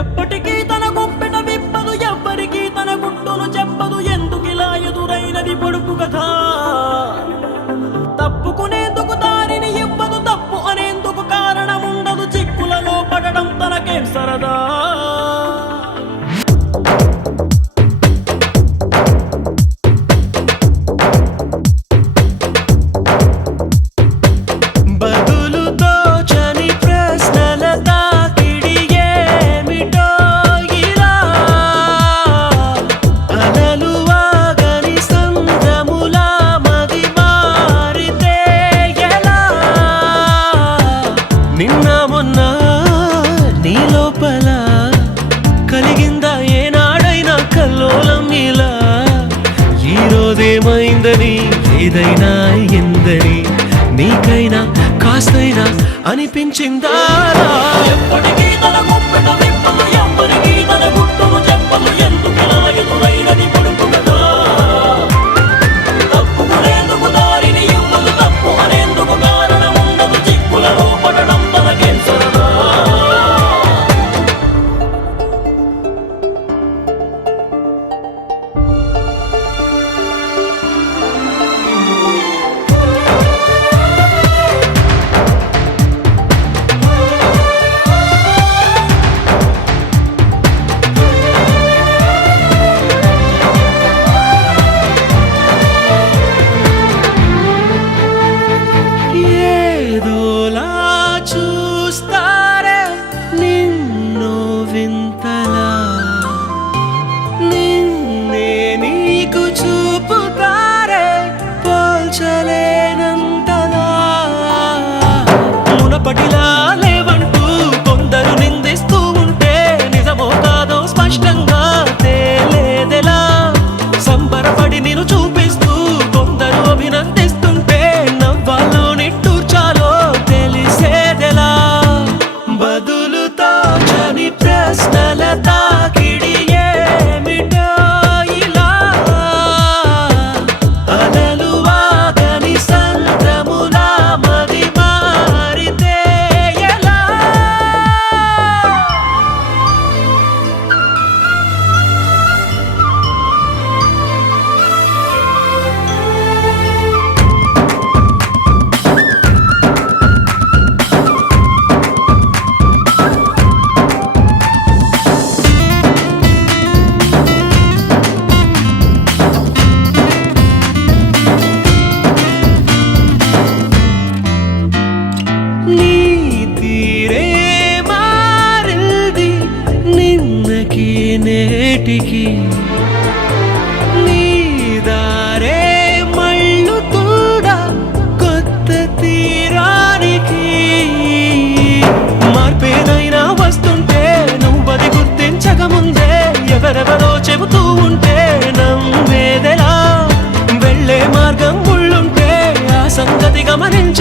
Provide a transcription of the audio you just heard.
ఎప్పటికీ తన గుప్పెట విప్పదు, ఎవ్వరికీ తన గుట్టును చెప్పదు. ఎందుకిలా ఎదురైనది పొడుపు కథ? తప్పుకునేందుకు దారిని ఇవ్వదు, తప్పు అనేందుకు కారణముండదు. చిక్కులలో పడడం తనకేం సరదా? ఏమైందని ఏదైనా ఎందని నీకైనా కాస్తైనా అనిపించిందా? ఎప్పటికీ తన గుప్పెట విప్పదు, ఎవ్వరికీ తన గుట్టును చెప్పదు. ఎందుకిలా ఎదురైనది పొడుపు కథ? తప్పుకునేందుకు దారిని ఇవ్వదు, తప్పు అనేందుకు కారణముండదు. చిక్కులలో పడడం తనకేం సరదా? మునపటిలా లేవంటూ కొందరు నిందిస్తూ ఉంటే నిజమో కాదో స్పష్టంగా తేలేదెలా? సంబరపడి నిన్ను చూపిస్తూ కొందరు అభినందిస్తుంటే నవ్వాలో నిట్టూర్చాలో తెలిసేదెలా? బదులుతో చని ప్రశ్నల తాకిడి ఏమిటో ఇలా అలలు వాగని సంద్రములా మది మారితే ఎలా? నీ తీరే మారింది నిన్నకి నేటికి, నీ దారే మళ్ళు కూడా కొత్త తీరానికి. మార్పేనైనా వస్తుంటే నువ్వది గుర్తించకముందే ఎవరెవరో చెబుతూ ఉంటే నమ్మేదెలా? వెళ్ళే మార్గం ముళ్ళుంటే ఆ సంగతి గమనించ